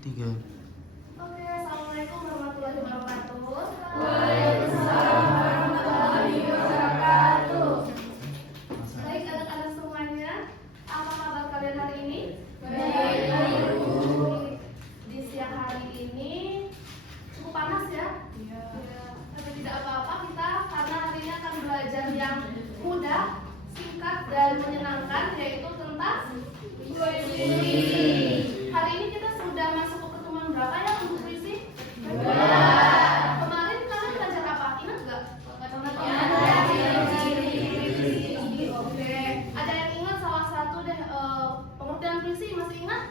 Tiga. Oke, assalamualaikum warahmatullahi wabarakatuh. Waalaikumsalam warahmatullahi wabarakatuh. Baik anak-anak semuanya, apa kabar kalian hari ini? Baik, Bu. Di siang hari ini cukup panas ya? Iya. Tapi tidak apa-apa kita karena hari ini akan belajar yang mudah, singkat dan menyenangkan, yaitu tentang puisi. Hari ini kita sudah masuk ke pertemuan berapa ya untuk puisi? Kemarin kalian belajar apa? Ingat nggak? Oke, ada yang ingat salah satu deh pengertian puisi, masih ingat?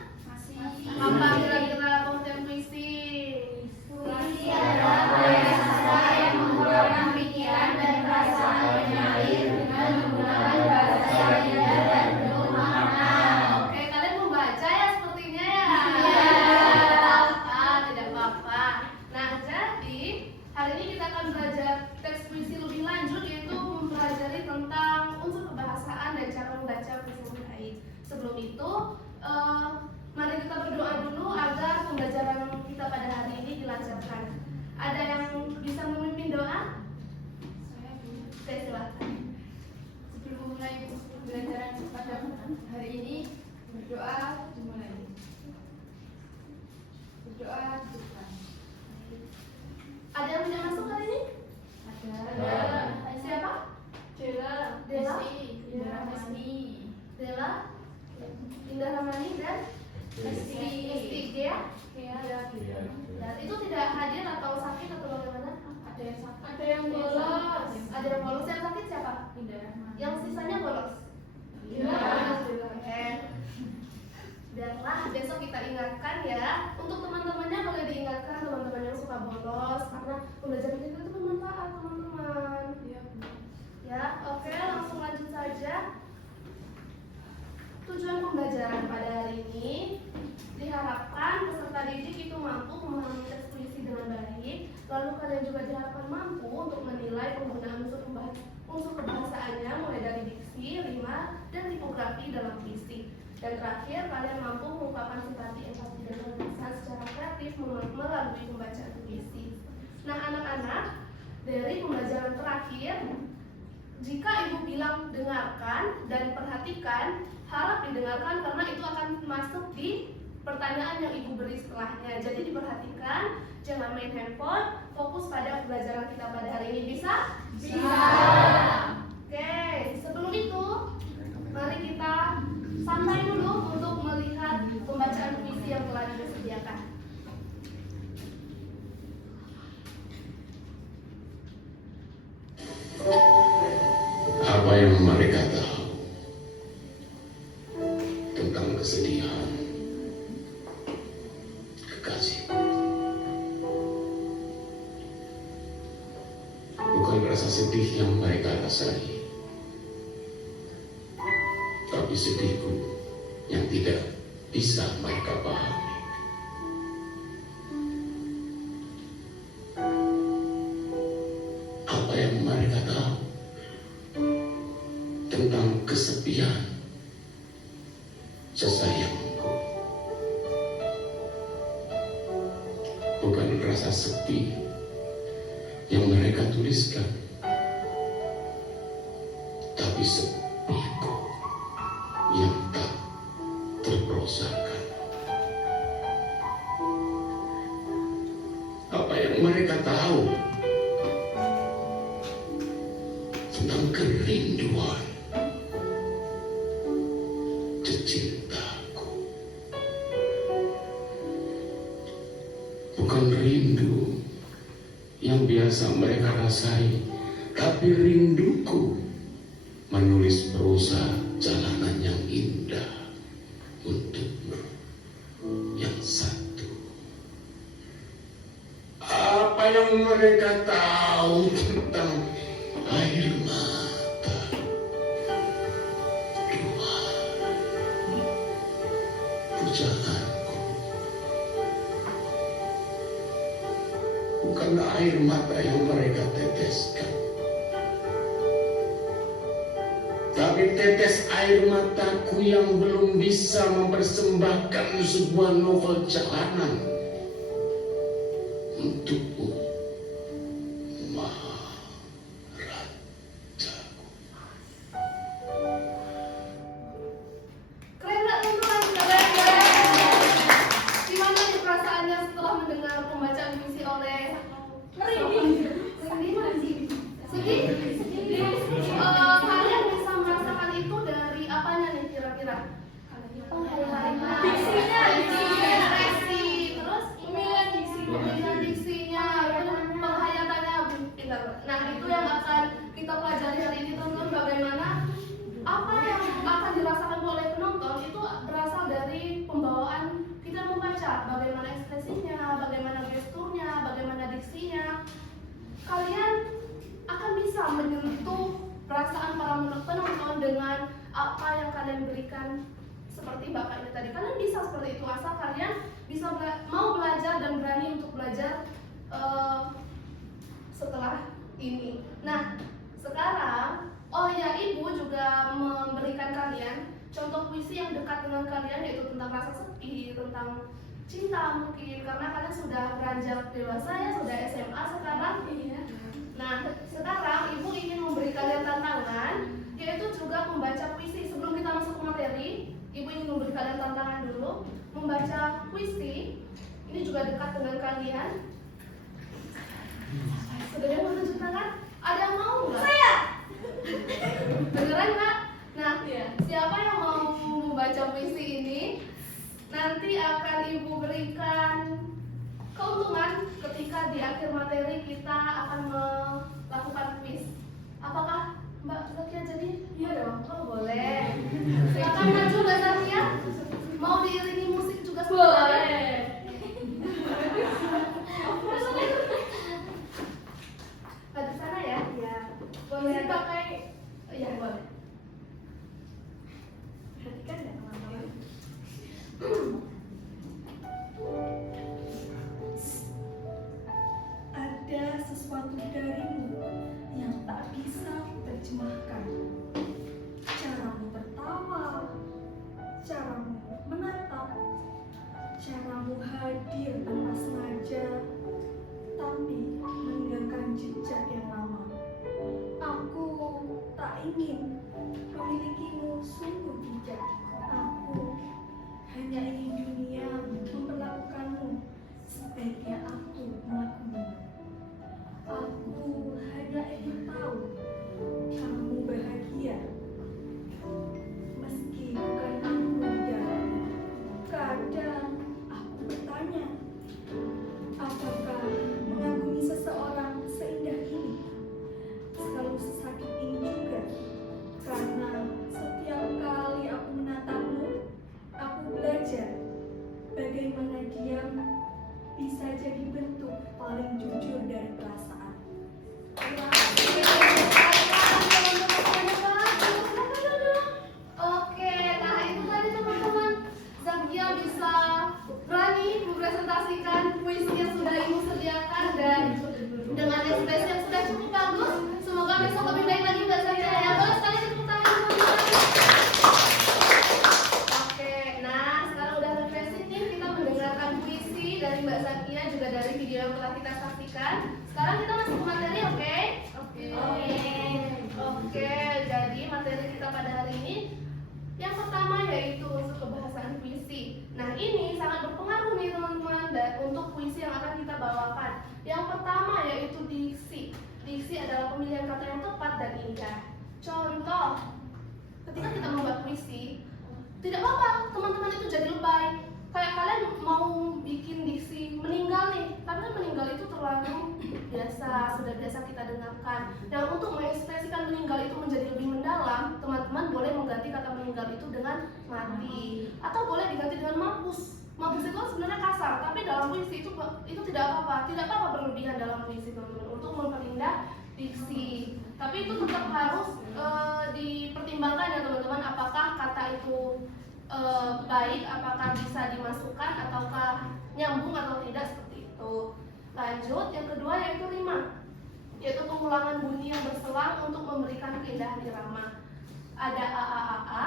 Apa kira-kira pengertian puisi? Puisi adalah karya sastra yang mengungkapkan pikiran dan perasaan penyair dengan menggunakan bahasa yang indah dan penuh makna. Oke, kalian membaca ya sepertinya ya? Tidak apa-apa. Nah, jadi hari ini kita akan belajar teks puisi lebih lanjut, yaitu mempelajari tentang unsur kebahasaan dan cara membaca puisi yang baik. Sebelum itu, mari kita berdoa dulu agar pembelajaran kita pada hari ini dilancarkan. Ada yang bisa memimpin doa? Oke, silakan. Sebelum mulai pembelajaran pada hari ini, berdoa dimulai. Berdoa ditutup. Ada yang tidak masuk hari ini? Ada. Siapa? Dela. Dela? Indah Rahmani. Dela, Indah Ramani dan STG ya? Dan itu tidak hadir atau sakit atau bagaimana? Ada yang sakit. Ada yang bolos. Ada yang bolos. Yang sakit siapa? Indah Rahmani. Yang sisanya bolos. Iya. Oke. Biarlah besok kita ingatkan ya. Untuk teman-temannya boleh diingatkan, teman-teman yang suka bolos, karena pembelajaran kita itu bermanfaat, teman-teman. Iya, Bu. Ya, oke, langsung lanjut saja. Tujuan pembelajaran pada hari ini diharapkan peserta didik itu mampu memahami teks puisi dengan baik. Lalu kalian juga diharapkan mampu untuk menilai penggunaan unsur kebahasaannya mulai dari diksi, rima, dan tipografi dalam puisi. Dan terakhir, kalian mampu mengungkapkan simpati, empati, dan gagasan secara kreatif melalui pembacaan puisi. Nah, anak-anak, dari pembelajaran terakhir, jika ibu bilang dengarkan dan perhatikan, harap didengarkan karena itu akan masuk di pertanyaan yang ibu beri setelahnya. Jadi diperhatikan, jangan main handphone, fokus pada pembelajaran kita pada hari ini. Bisa? Bisa. Oke, sebelum itu, mari kita santai dulu untuk melihat pembacaan puisi yang telah disediakan. Apa yang mereka tahu tentang kesedihan kekasih? Bukan rasa sedih yang mereka rasai, tapi sedihku yang tidak bisa mereka pahami. Apa yang mereka tahu tentang kesepian sesayangku? Bukan rasa sepi yang mereka tuliskan, tapi sepiku yang tak terprosakan. Apa yang mereka tahu tentang kerinduan cintaku? Bukan rindu yang biasa mereka rasai, tapi rinduku menulis prosa jalanan yang indah untukmu yang satu. Apa yang mereka tahu tentang air mata dua pujaanku? Bukan air mata yang mereka teteskan, Tapi tetes air mataku yang belum bisa mempersembahkan sebuah novel jalanan untukmu, Maharajaku. Keren nggak teman-teman? Gimana nih perasaannya setelah mendengar pembacaan puisi oleh sedih? Kalian bisa merasakan itu dari apanya nih kira-kira? Diksinya, terus pemilihan diksinya, penghayatannya. Nah, itu yang akan kita pelajari hari ini, teman-teman. Bagaimana apa yang akan dirasakan oleh penonton itu berasal dari pembawaan kita membaca, bagaimana ekspresinya, bagaimana gesturnya, bagaimana diksinya. Kalian akan bisa menyentuh perasaan para penonton dengan apa yang kalian berikan. Seperti Bapak ini tadi, kalian bisa seperti itu asal kalian bisa mau belajar dan berani untuk belajar setelah ini. Nah, sekarang Ibu juga memberikan kalian contoh puisi yang dekat dengan kalian, yaitu tentang rasa sepi, tentang cinta mungkin, karena kalian sudah beranjak dewasa ya, sudah SMA sekarang. Nah, sekarang Ibu ingin memberi kalian tantangan, yaitu juga membaca puisi. Sebelum kita masuk ke materi, Ibu ingin memberi kalian tantangan dulu, membaca puisi. Ini juga dekat dengan kalian. Sudah yang mau tunjuk tangan? Ada yang mau nggak? Saya. Beneran nggak? Nah, siapa yang mau membaca puisi ini? Nanti akan Ibu berikan keuntungan ketika di akhir materi kita akan melakukan quiz. Apakah Mbak Zakia jadi? Iya dong. Oh, boleh. Silakan maju Mbak Zakia. Mau diiringi musik juga boleh. Di sana ya? Iya. Boleh pakai? Iya, boleh. Perhatikan ya teman-teman. Ada sesuatu darimu yang tak bisa terjemahkan. Caramu tertawa, caramu menatap, caramu hadir tanpa sengaja, tapi meninggalkan jejak yang lama. Aku tak ingin memilikimu, sungguh tidak. Aku hanya ingin dunia memperlakukanmu sebaiknya aku melakukannya. Aku hanya ingin tahu kamu bahagia, meski bukan aku di dalamnya. Kadang aku bertanya, apakah mengagumi seseorang seindah ini, selalu sesakit ini juga? Karena setiap kali aku menatapmu, aku belajar bagaimana diam bisa jadi bentuk paling jujur dari perasaan. Oke, nah itu tadi teman-teman. Zakia bisa berani mempresentasikan puisi yang sudah Ibu sediakan dan dengan ekspresi yang sudah cukup bagus. Semoga besok lebih baik lagi Mbak Zakia ya. Boleh sekali tepuk tangan teman-teman. Oke, nah sekarang udah refreshing nih, kita mendengarkan puisi dari Mbak Zakia juga dari video yang telah kita saksikan. Sekarang kita masuk ke materi, oke? Oke, jadi materi kita pada hari ini yang pertama yaitu unsur kebahasaan puisi. Nah, ini sangat berpengaruh nih teman-teman untuk puisi yang akan kita bawakan. Yang pertama yaitu diksi. Diksi adalah pemilihan kata yang tepat dan indah. Contoh, ketika kita membuat puisi, tidak apa-apa teman-teman itu jadi lebay. Kayak kalian mau bikin diksi meninggal nih, tapi kan meninggal itu terlalu biasa, sudah biasa kita dengarkan. Dan untuk mengekspresikan meninggal itu menjadi lebih mendalam, teman-teman boleh mengganti kata meninggal itu dengan mati, atau boleh diganti dengan mampus. Mampus itu sebenarnya kasar, tapi dalam puisi itu tidak apa-apa berlebihan dalam puisi teman-teman untuk memperindah diksi. Tapi itu tetap harus dipertimbangkan ya teman-teman, apakah kata itu baik, apakah bisa dimasukkan ataukah nyambung atau tidak, seperti itu. Lanjut, yang kedua yaitu rima, yaitu pengulangan bunyi yang berselang untuk memberikan keindahan irama. Ada AAAA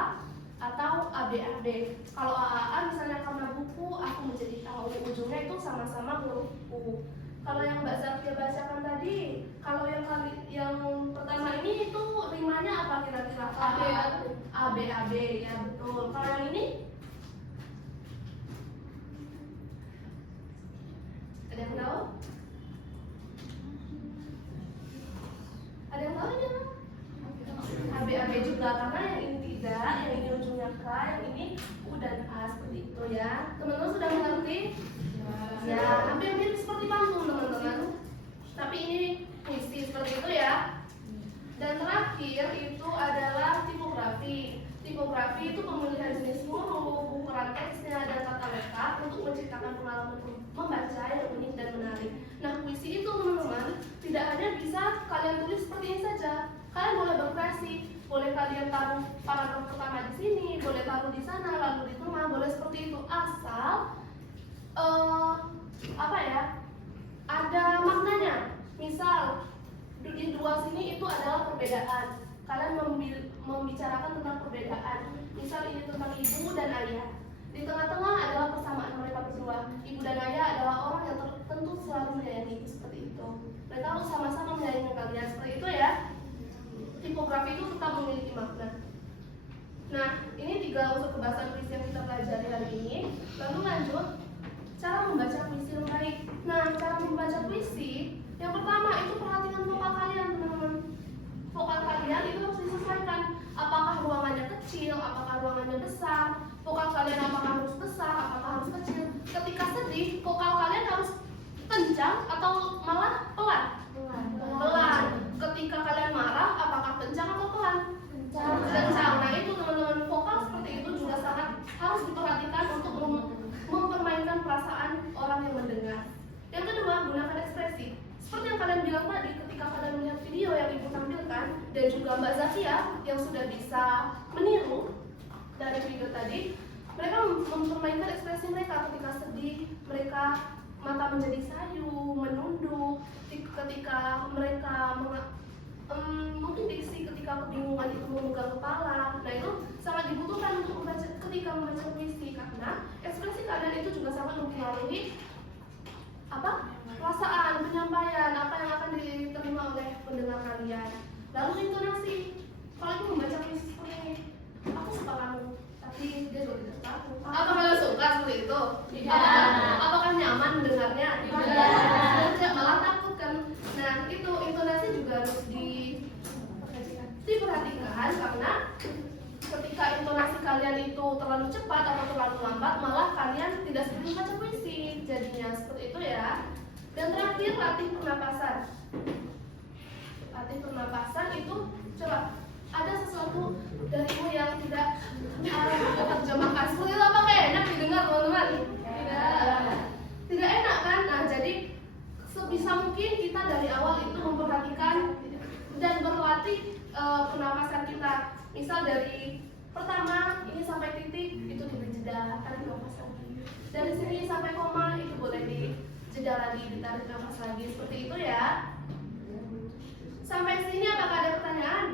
atau ABAB. Kalau AAA misalnya karena buku aku menjadi tahu, ujungnya itu sama-sama huruf U. Kalau yang Mbak Zakia bacakan tadi, kalau yang pertama ini itu rimanya apa kira-kira? ABAB ya betul. Kalau yang ini? Ada yang tahu? Ada yang tahu ini apa? ABAB juga, karena yang ini tidak, yang ini ujungnya K, yang ini U dan A seperti itu ya. Teman-teman sudah mengerti? Ya, hampir mirip seperti pantun teman-teman. Tapi ini puisi seperti itu ya. Dan terakhir itu adalah tipografi. Tipografi itu pemilihan jenis huruf, ukuran teksnya, dan tata letak untuk menciptakan pengalaman membaca yang unik dan menarik. Nah, puisi itu teman-teman tidak hanya bisa kalian tulis seperti ini saja. Kalian boleh berkreasi, boleh kalian taruh paragraf pertama di sini, boleh taruh di sana, lalu di tengah, boleh seperti itu. Asal ada maknanya. Misal di dua sini itu adalah perbedaan. Kalian membicarakan tentang perbedaan. Misal ini tentang ibu dan ayah. Di tengah-tengah adalah persamaan mereka berdua. Ibu dan ayah adalah orang yang tentu selalu menyayangi, seperti itu. Mereka harus sama-sama menyayangi kalian, seperti itu ya. Tipografi itu tetap memiliki makna. Nah, ini 3 unsur kebahasaan puisi yang kita pelajari hari ini. Lalu lanjut, cara membaca puisi yang baik. Nah, cara membaca puisi, yang pertama itu perhatikan vokal kalian, teman-teman. Vokal kalian itu harus disesuaikan. Apakah ruangannya kecil, apakah ruangannya besar, vokal kalian apakah harus besar, apakah harus kecil. Ketika sedih, vokal kalian harus kencang atau malah pelan? Pelan. Ketika kalian marah, apakah kencang atau pelan? Kencang. Nah itu teman-teman, vokal seperti itu juga sangat harus diperhatikan untuk mempermainkan perasaan orang yang mendengar. Yang kedua, gunakan ekspresi. Seperti yang kalian bilang tadi, ketika kalian melihat video yang ibu tampilkan dan juga Mbak Zakia yang sudah bisa meniru dari video tadi, mereka mempermainkan ekspresi mereka. Ketika sedih, mereka mata menjadi sayu, menunduk. Ketika mereka mungkin diksi ketika kebingungan itu memegang kepala. Nah itu sangat dibutuhkan untuk membaca ketika membaca puisi, karena ekspresi kalian itu juga sangat mempengaruhi perasaan, penyampaian, apa yang akan diterima oleh pendengar kalian. Lalu intonasi. Kalau aku membaca puisi seperti ini, aku suka kamu, tapi dia juga tidak suka aku. Apa kalian suka seperti itu? Apakah nyaman mendengarnya? Tidak, malah takut kan. Nah itu intonasi juga harus diperhatikan, karena ketika intonasi kalian itu terlalu cepat atau terlalu lambat, malah kalian tidak sering membaca puisi. Jadinya seperti itu ya. Dan terakhir, latih pernapasan. Latih pernapasan itu, coba ada sesuatu darimu yang tidak terjemahkan. Seperti itu apakah enak didengar teman-teman? Tidak enak kan? Nah jadi sebisa mungkin kita dari awal itu memperhatikan dan berlatih pernapasan kita. Misal dari pertama ini sampai titik itu diberi jeda, tarik nafas lagi. Dari sini sampai koma itu boleh dijeda lagi, ditarik nafas lagi, seperti itu ya. Sampai sini apakah ada pertanyaan?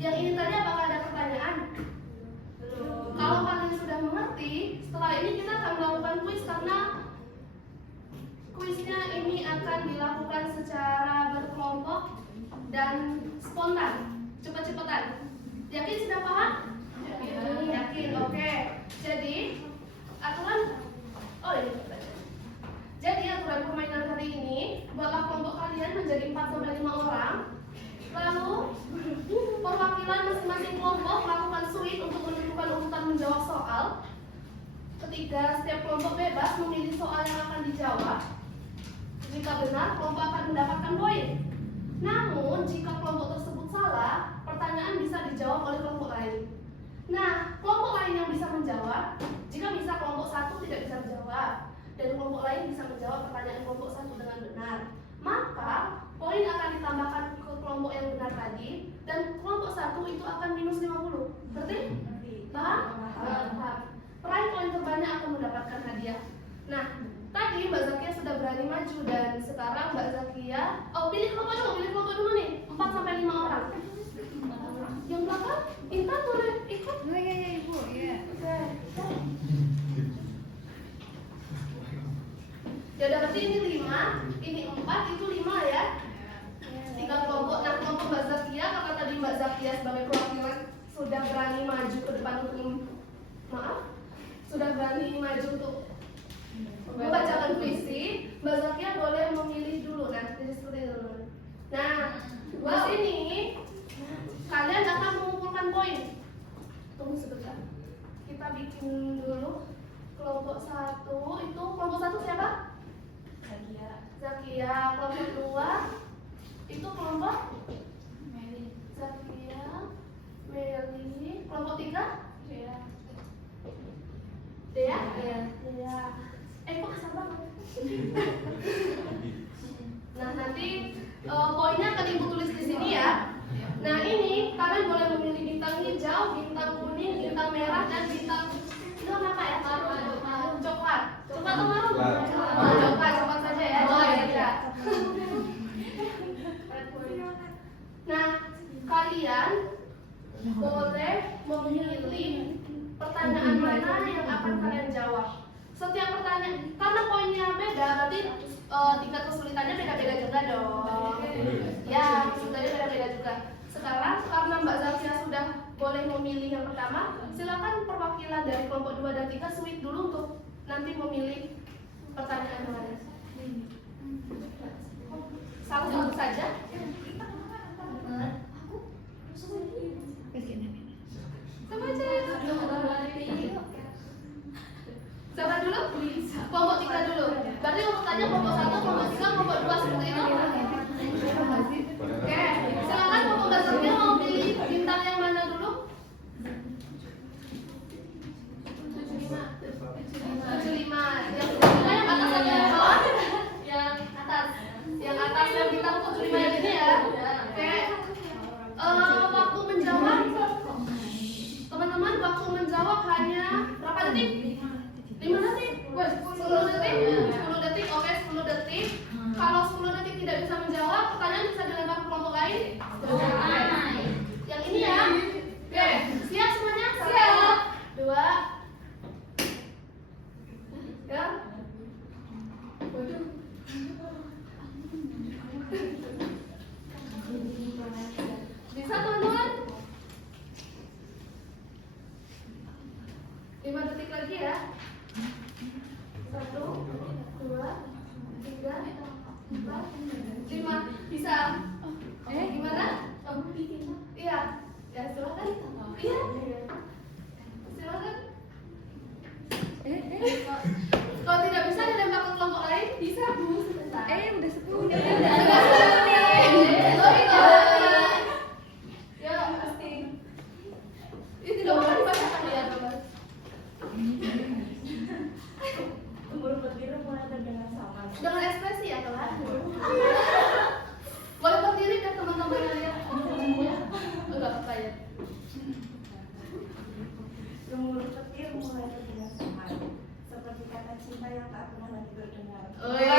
Yang ini tadi apakah ada pertanyaan? Belum. Kalau kalian sudah mengerti, setelah ini kita akan melakukan kuis, karena kuisnya ini akan dilakukan secara berkelompok dan spontan, cepat-cepatan. Yakin sudah paham? Yakin. Oke. Jadi aturan, jadi aturan permainan hari ini, buatlah kelompok kalian menjadi 4-5 orang. Lalu perwakilan masing-masing kelompok melakukan suit untuk menentukan urutan menjawab soal. Ketiga, setiap kelompok bebas memilih soal yang akan dijawab. Jika benar, kelompok akan mendapatkan poin. Namun, jika kelompok tersebut salah, pertanyaan bisa dijawab oleh kelompok lain. Nah, kelompok lain yang bisa menjawab, jika bisa kelompok satu tidak bisa menjawab, dan kelompok lain bisa menjawab pertanyaan kelompok satu dengan benar, maka poin akan ditambahkan ke kelompok yang benar tadi, dan kelompok satu itu akan minus 50. Berarti? Paham? Paham. Peraih poin terbanyak akan mendapatkan hadiah. Nah, tadi Mbak Zakia sudah berani maju, dan sekarang Mbak Zakia pilih kelompok dulu nih, 4-5 orang. silakan Intan boleh ikut. Oh iya ya Ibu, ya. Oke. Ya udah berarti ini 5, ini 4, itu 5 ya. 3 kelompok. Nah kelompok Mbak Zakia, karena tadi Mbak Zakia sebagai perwakilan sudah berani maju ke depan untuk sudah berani maju untuk membacakan puisi, Mbak Zakia boleh memilih dulu. Nah jadi seperti itu. Nah di sini kalian akan mengumpulkan poin. Tunggu sebentar. Kita bikin dulu kelompok 1 itu kelompok 1 siapa? Zakia. Kelompok 2 itu kelompok Zakia, Meli. Kelompok 3 Dea. Kok kasar banget. Nah nanti poinnya akan ibu tulis di sini ya. Nah ini kalian boleh memilih bintang hijau, bintang kuning, bintang merah, dan bintang itu apa ya? Coklat. Coklat atau maru? Coklat saja ya. Ya. Nah kalian boleh memilih pertanyaan mana yang akan kalian jawab. Setiap pertanyaan, karena poinnya beda, berarti tingkat kesulitannya beda-beda juga dong. Ya, kesulitannya beda-beda juga. Sekarang karena Mbak Zakia sudah boleh memilih yang pertama, silakan perwakilan dari kelompok 2 dan 3 switch dulu untuk nanti memilih pertanyaan yang mana. Satu-satu saja. Coba aja. Siapa dulu? Kelompok 3 dulu. Berarti mau tanya kelompok 1, kelompok 3, kelompok 2 seperti itu. Oke, silakan kelompok Mbak Zakia mau pilih bintang yang mana dulu? 75. Yang atas atau yang bawah? Yang atas. Yang atas yang bintang 75 yang ini ya. Oke. Waktu menjawab, teman-teman, waktu menjawab hanya berapa detik? 5 detik? 10 detik? 10 detik, oke 10 detik. Kalau 10 detik tidak bisa menjawab, pertanyaan bisa dilempar ke kelompok lain? Yang ini ya? Oke, siap semuanya? Siap. 2 ya? Waduh. Bisa teman-teman? 5 detik lagi ya. 1, 2, 3, 4, 5. Bisa? Gimana? Iya. Ya silakan. Iya. Silakan. Kalau tidak bisa dilempar ke kelompok lain, bisa Bu. Sebentar. Udah 10 nih. Ya pasti. Ini tidak boleh dibacakan ya teman. Dengan ekspresi ya teman. Boleh berdiri kan teman-teman yang lihat. Enggak apa ya. Gemuruh petir mulai terdengar samar, seperti kata cinta yang tak pernah lagi terdengar. Oh iya.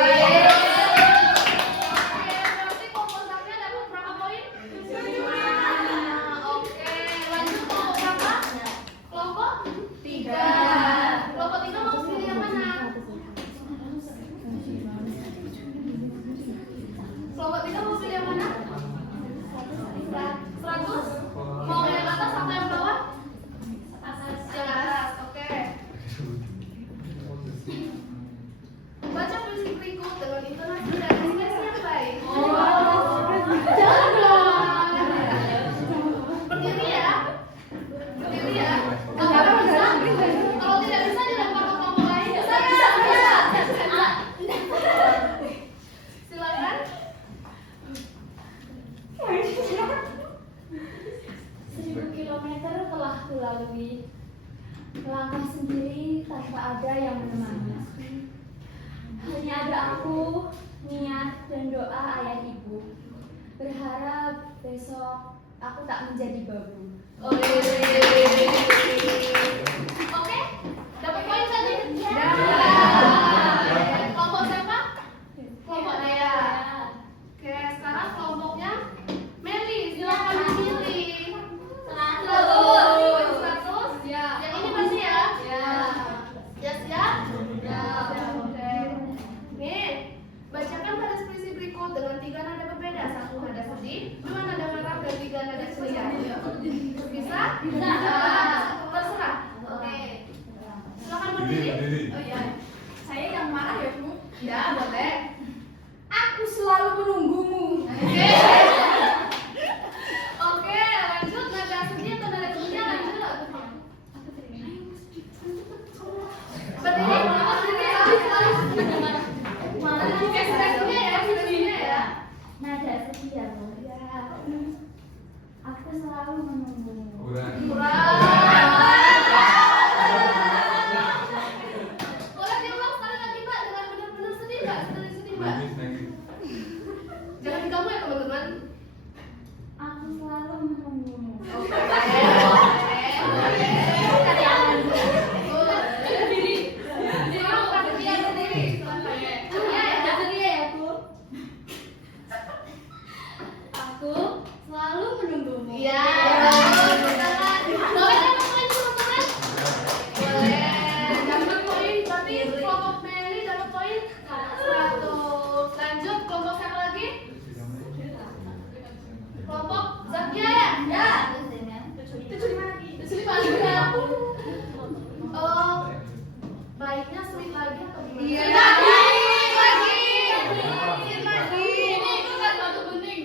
Oke, berarti komposisinya dapat berapa poin? 5. Oke, lanjut kelompok berapa? Kelompok 3. Kelompok 3 mau pilih yang mana? Kelompok 3 mau pilih yang mana? 100? Mau yang atas atau yang bawah? Yang atas, oke. Baca puisi berikut dengan intonasi dan ekspresi yang baik. Jangan dong. Berdiri ya. Berdiri ya. Kalau bisa, kalau tidak bisa dilempar ke kelompok lain. Bisa. Silakan. 1000 kilometer telah kulalui, melangkah sendiri tanpa ada yang menemani. Hanya ada aku, niat dan doa ayah ibu. Berharap besok aku tak menjadi babu. Oke, dapat poin tadi? Kelompok siapa? Kelompok Dea. Oke, sekarang kelompoknya Meli. Silakan pilih. Saya yang marah ya, Bu. Ya, boleh. Aku selalu menunggumu. Oke, lanjut. Nada aslinya atau nada aslinya lanjut. Berdiri, ekspresinya ya, ekspresinya ya. Nada setia, Bu. Ya. Aku selalu menunggumu. Kurang. Boleh diulang sekali lagi, Mbak, dengan benar-benar sedih nggak? Sedih, Mbak. Jangan kamu ya, teman-teman. Aku selalu menunggumu. Aku selalu menunggumu. Iya. Boleh dapat poin teman-teman? Boleh. Dapat poin berarti kelompok Meli dapat poin 100. Lanjut kelompok siapa lagi? Kelompok Zakia ya? Ya. Itu di mana ya? Baiknya sweet lagi atau gimana? Iya. Lagi. Ini itu kan batu bening.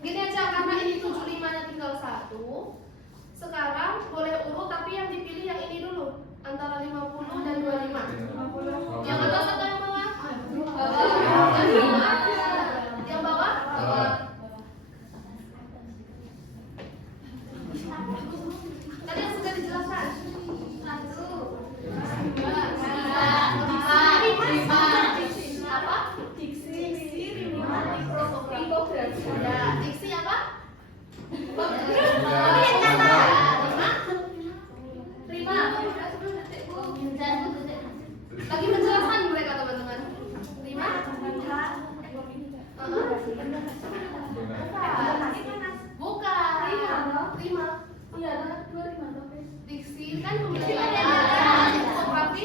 Gini aja, karena ini 75-nya tinggal 1. Sekarang boleh urut tapi yang dipilih yang ini dulu, antara 50 dan 25. Yang atas atau yang bawah? Yang bawah? Tadi yang sudah dijelaskan. 1, 2, 3, 4, 5. Apa? Diksi. Ya, diksi apa? 5. Lagi menjelaskan mereka teman-teman. 5. Bukan. 5. Iya, 25. Diksi kan pembicaraan. Tipografi.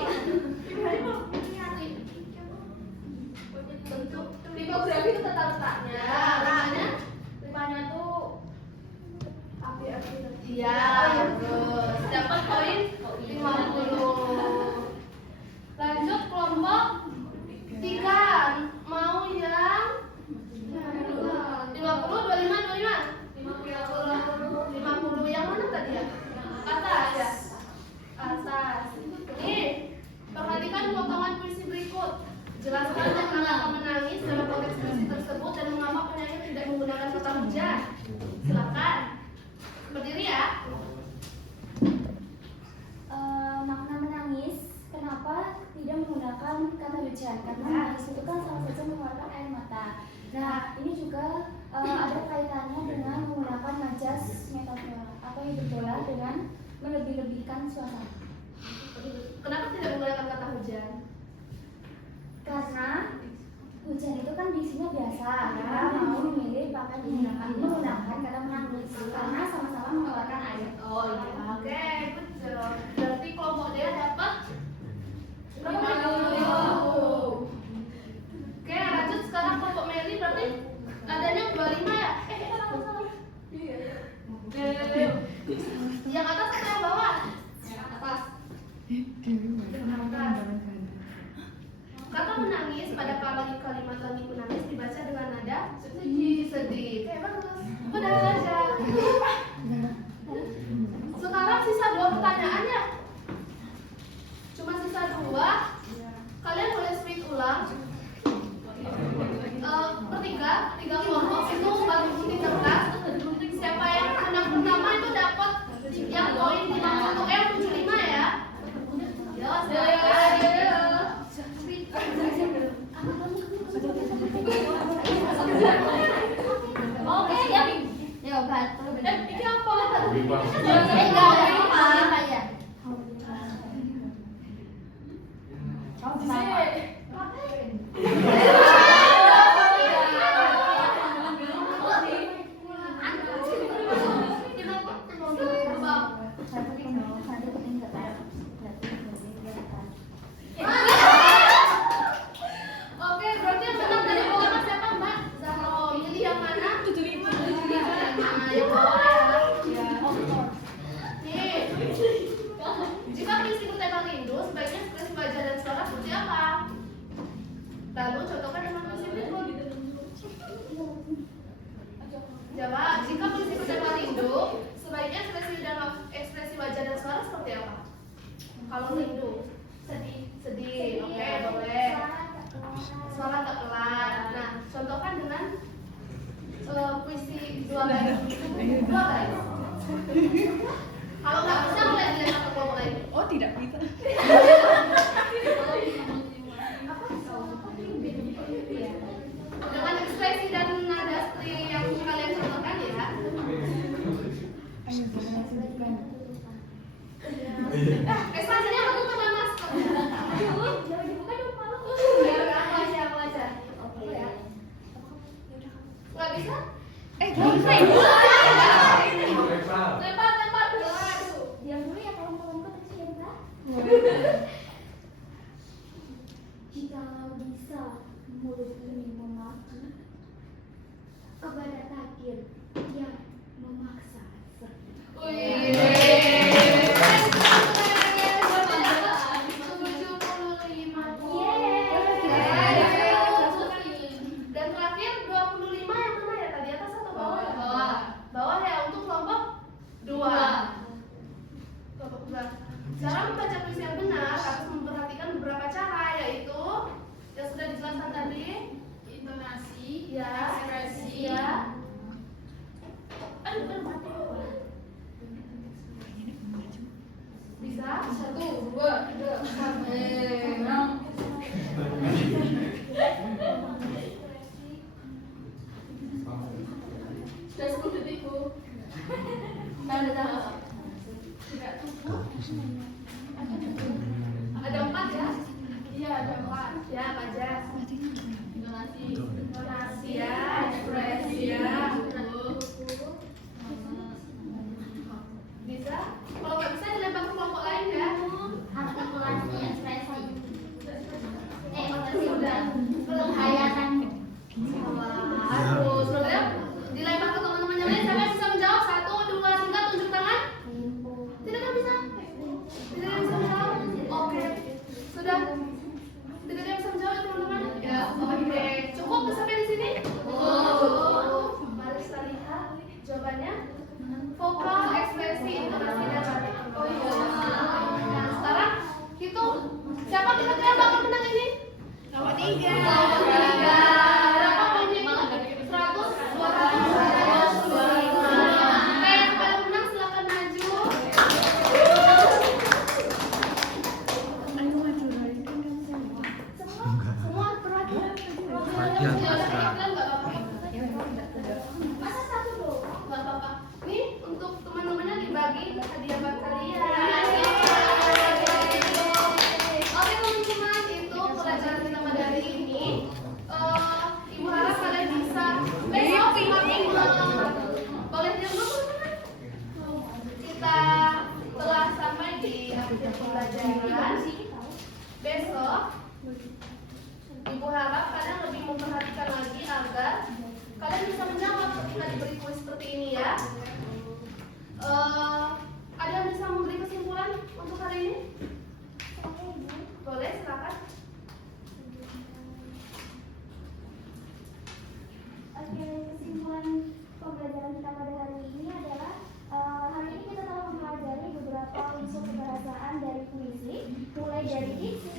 Bentuk tipografi itu tata letaknya. Namanya? Ripanya tuh iya, terus dapat poin 50. Lanjut kelompok 3. Mau yang 50, 25. 50 yang mana tadi ya? Atas ya? Atas. Nih, perhatikan potongan puisi berikut. Jelaskan mengapa menangis dalam konteks puisi tersebut dan mengapa penyanyi tidak menggunakan kata hujan. Silakan. Berdiri ya. Makna menangis, kenapa tidak menggunakan kata hujan? Karena menangis itu kan salah satu mengeluarkan air mata. Nah, ini juga ada kaitannya dengan menggunakan majas metafora atau hiperbola dengan melebih-lebihkan suasana. Kenapa tidak menggunakan kata hujan? Karena hujan itu kan diksinya biasa, kita mau memilih pakai menggunakan kata menangis karena sama-sama mengeluarkan air. Oh iya, oke, betul. Berarti kelompok dia dapat 50. Oke, lanjut sekarang kelompok Meli berarti adanya 25 ya? Yang atas atau yang bawah? Atas. Kata menangis pada kalimat lagi menangis dibaca dengan nada sedih. Oke, bagus. Udah aja. Sekarang sisa 2 pertanyaan ya. Cuma sisa 2. Kalian boleh speed ulang. Tiga kelompok itu bagi gunting kertas. Siapa yang menang pertama itu dapat yang poin 75 ya. Oke, ya batu. Ini apa? Oke, berarti yang menang dari bawah siapa, Mbak? Zahro. Pilih yang mana? 75. Nah, yang bawah ya. Nih. Kalau rindu, sedih. Oke, boleh. Sholat tak kelar. Nah, contohkan dengan puisi 2 baris. 2 baris. Kalau nggak bisa boleh dilempar ke kelompok lain. Oh, tidak bisa. Dengan ekspresi dan nada seperti yang kalian contohkan ya. Ekspresinya apa tuh teman mas? Jangan dibuka dong, malu. Ya udah aku aja. Oke ya. Nggak bisa? Lempar. Lempar. Diam dulu ya kawan-kawanku tadi ya. Jika bisa mulut ini memacu kepada takdir yang memaksa. Dan terakhir 25 yang mana ya tadi, atas atau bawah? Bawah ya, untuk kelompok 2. Kelompok 2. Cara membaca puisi yang benar harus memperhatikan beberapa cara, yaitu yang sudah dijelaskan tadi, Intonasi, ya, ekspresi, ya. Aduh, mati. Bisa? 1, 2, 3. Sudah 10 detik, Bu. Tanda tangan. Tidak cukup. Ada 4 ya? Iya, ada 4. Ya, Pak Jas. Intonasi ya, ekspresi ya. Bisa? Kalau nggak bisa dilempar ke kelompok lain ya. Artikulasi ekspresi. Sudah. Penghayatan. Aduh, sebenarnya dilempar ke teman-teman yang lain. Siapa yang bisa menjawab? 1, 2, 3, tunjuk tangan. Tidak ada bisa. Tidak ada bisa menjawab. Oke. Sudah. Tidak ada yang bisa menjawab teman-teman. Ya, oke. Cukup sampai di sini? Cukup. Mari kita lihat jawabannya. Vokal, ekspresi, intonasi, dan nada. Oh iya. Nah, sekarang hitung. Siapa kira-kira bakal menang ini? Nomor 3. Nomor 3. Berapa poinnya? 100, 200, 205. Oke, yang paling menang silakan maju. Semua perhatian. Masa satu dong? Nggak apa-apa. Nih untuk teman-temannya dibagi hadiah buat kalian. Oke teman-teman, itu pelajaran kita pada hari ini. Ibu harap kalian bisa besok semakin boleh diam dulu teman-teman. Kita telah sampai di akhir pembelajaran. Besok Ibu harap kalian lebih memperhatikan lagi agar kalian bisa menjawab ketika diberi kuis seperti ini ya. Ada yang bisa memberi kesimpulan untuk hari ini? Boleh, silakan. Oke, kesimpulan pembelajaran kita pada hari ini adalah hari ini kita telah mempelajari beberapa unsur kebahasaan dari puisi, mulai dari diksi,